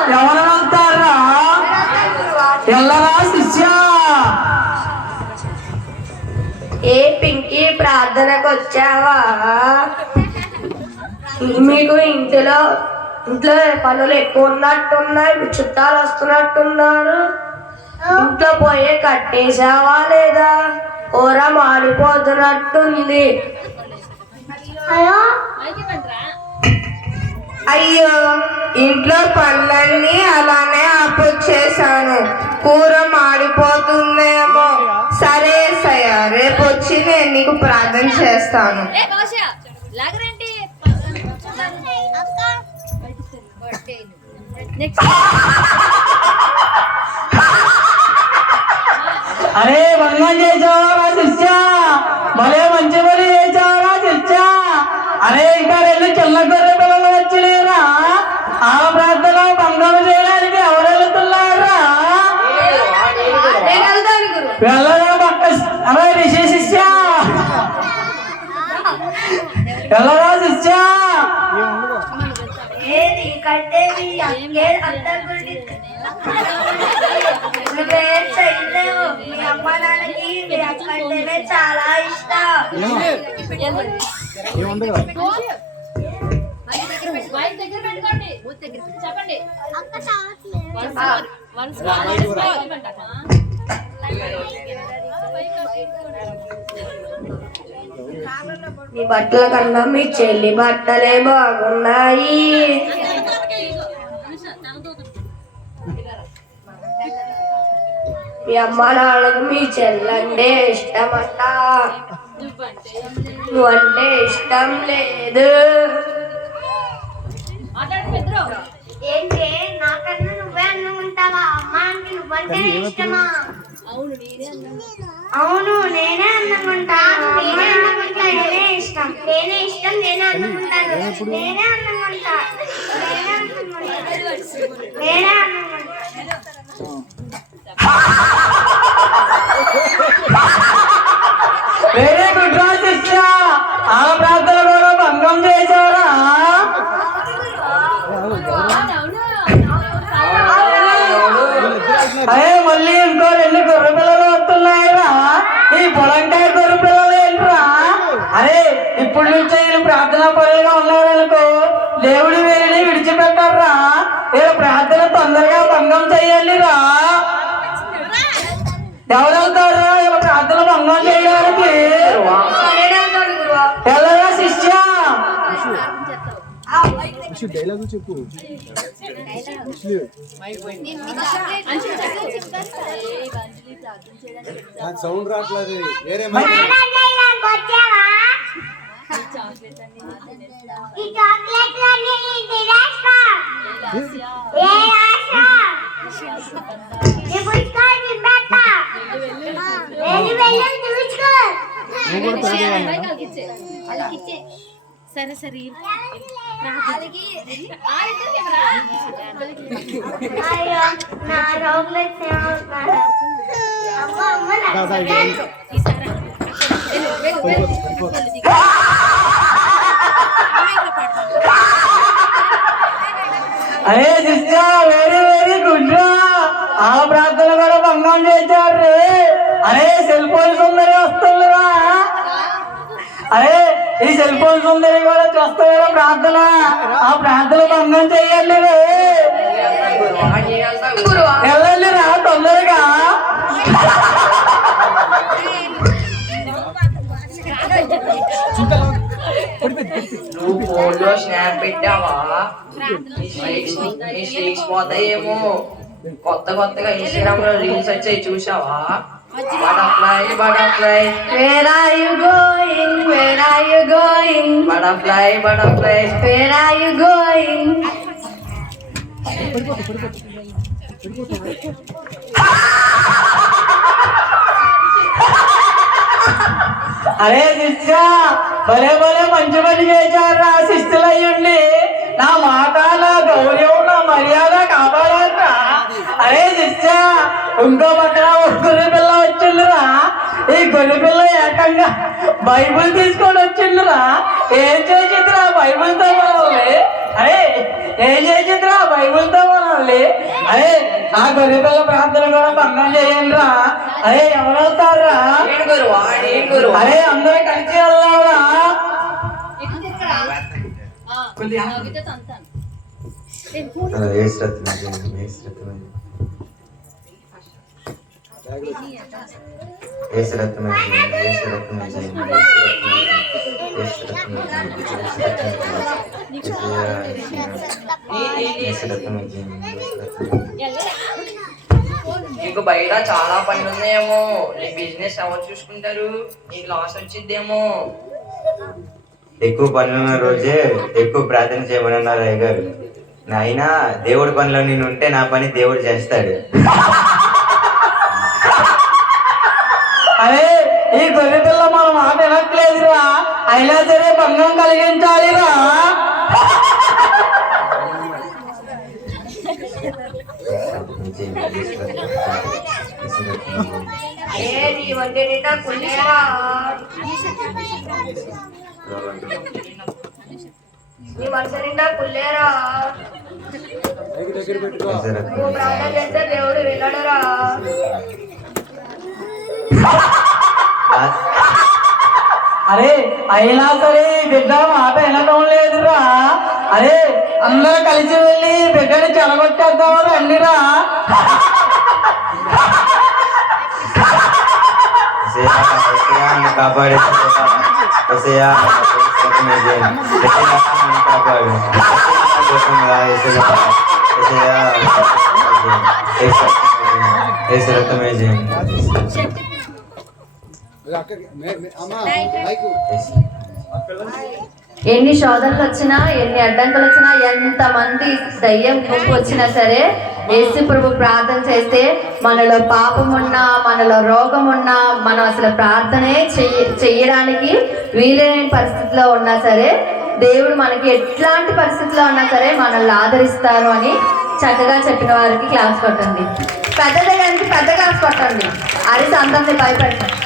ఎవరు వెళ్తారా? ఎల్లరా శిష్య. ఏ పింకీ ప్రార్థనకు వచ్చావా? మీకు ఇంట్లో పనులు ఎక్కువ ఉన్నట్టున్నాయి, చుట్టాలు వస్తున్నట్టున్నారు. ఇంట్లో పోయే కట్టేసావా లేదా? కూర మాడిపోతున్నట్టుంది. అయ్యో, ఇంట్లో పనులన్నీ అలానే ఆపొచ్చేసాను. కూర మాడిపోతుందేమో. సరే సయ్య, రేపు వచ్చి నేను నీకు ప్రార్థన చేస్తాను. అరే భంగం చేసావరా శిష్య, భలే మంచి పని చేసావరా శిష్య. అరే ఇంకా రెండు చిన్న గొర్రె పిల్లలు వచ్చిలేరా? ఆ ప్రార్థన భంగం చేయడానికి ఎవరు వెళ్తున్నారా? వెళ్ళరా పక్క. అరే రిషి శిష్య, వెళ్ళరా శిష్య. చాలా ఇష్టం. చెప్పండి. మీ బట్టల కన్నా మీ చెల్లి బట్టలే బాగున్నాయి. మీ అమ్మ నాన్నకు మీ చెల్లంటే ఇష్టమట, నువ్వంటే ఇష్టం లేదు. ఏంటి, నాకన్నా నువ్వే అనుకుంటావా? అమ్మానికి నువ్వంటే ఇష్టమా? అవును, నేనే అనుకుంటాను. నేనే అనుకుంటా, నేనే ఇష్టం, నేనే ఇష్టం, నేనే అనుకుంటాను, నేనే అనుకుంటా, నేనే అనుకుంటా, నేనే అనుకుంటా. వెరీ గుడ్ రా శిష్య. ఆ ప్రార్థన కూడా భంగం చేశారా? అరే మళ్ళీ ఇంకో రెండు గొర్రె పిల్లలు వస్తున్నాయిరా. ఈ పొలంకాయ గొర్రె పిల్లలు ఏంట్రా? అరే ఇప్పుడు నుంచి వీళ్ళు ప్రార్థనా పరులుగా ఉన్నారనుకో, దేవుడి వేరిని విడిచిపెట్టారా. వీళ్ళ ప్రార్థన తొందరగా భంగం చెయ్యాలిరా. ఎవరెళ్తారా వీళ్ళ ప్రార్థన భంగం చేయడానికి? వెళ్ళరా శిష్య. డైలాగ్ చెప్పు. సౌండ్ రావట్లేదు. వేరే సరే సరే. అరే శిష్య, వెరీ వెరీ గుడ్ రా. ఆ ప్రార్థన కూడా భంగం చేశారు. అరే సెల్ ఫోన్ సుందరి వస్తుందిరా. అరే ఈ సెల్ ఫోన్ సుందరి కూడా చూస్తారా ప్రార్థన? ఆ ప్రార్థన భంగం చెయ్యాలి. వెళ్ళండి రా తొందరగా. నువ్వు ఫోన్లో స్నాప్ పెట్టావా? పోతాయేమో. కొత్తగా ఇన్స్టాగ్రామ్ లో రీల్స్ వచ్చాయి, చూసావా? Butterfly butterfly, Where are you going? Where are you going? Butterfly butterfly, Where are you going? అరే శిష్య, భలే భలే మంచి పని చేశారా శిష్యులు అయ్యండి. నా మాట, నా గౌరవం, నా మర్యాద కాపాడారా. అరే శిష్య, ఇంకో పక్కన గొర్రె పిల్ల వచ్చిందిరా. ఈ గొర్రె పిల్ల ఏకంగా బైబుల్ తీసుకొని వచ్చిందిరా. ఏం చేసిందిరా బైబుల్ తో? అరే ఏం చేసిండ్రా బైబుల్తో మనల్ని? అరే నా గొర్రె పిల్ల ప్రార్థన కూడా భంగం చేయండి రా. అరే ఎవరు వెళ్తారా? నేను గురువా నేను గురువా అరే అందరూ కలిసి వెళ్దాంరా. కొద్దిగా నీకు బయట చాలా పనులు ఉన్నాయేమో. నీ బిజినెస్ ఎవరు చూసుకుంటారు? నీకు లాస్ వచ్చిద్దేమో. ఎక్కువ పనులున్న రోజే ఎక్కువ ప్రార్థన చేయమన్నారు అయ్యగారు. అయినా దేవుడి పనిలో నేను ఉంటే నా పని దేవుడు చేస్తాడు. అరే ఈ గొర్రె పిల్ల మన మాట వినట్లేదురా. అయినా సరే భంగం కలిగించాలిరా. అరే నీ వంటి నిండా కుళ్ళేరా. నీ మనసు నిండా కుళ్ళేరా. దగ్గర పెట్టుకో. నువ్వు ప్రార్థన చేస్తే దేవుడు వినడురా. అరే అయినా సరే ఈ బిడ్డ మాట వినడం లేదురా. అరే అందరూ కలిసి వెళ్ళి బిడ్డని చెలగొట్టేద్దాం రండిరా. కాపాడే కాపాడు ఎన్ని శోధనలు వచ్చినా, ఎన్ని అడ్డంకులు వచ్చినా, ఎంతమంది దయ్యం గుంపు వచ్చినా సరే యేసు ప్రభు ప్రార్థన చేస్తే మనలో పాపం ఉన్నా, మనలో రోగం ఉన్నా, మనం అసలు ప్రార్థనే చెయ్యడానికి వీలైన పరిస్థితిలో ఉన్నా సరే దేవుడు మనకి ఎట్లాంటి పరిస్థితిలో ఉన్నా సరే మనల్ని ఆదరిస్తారు అని చక్కగా చెప్పిన వారికి క్లాస్ కొట్టండి. పెద్ద దయ్యానికి పెద్ద క్లాస్ కొట్టండి. అరిసి అందరినీ భయపెట్టండి.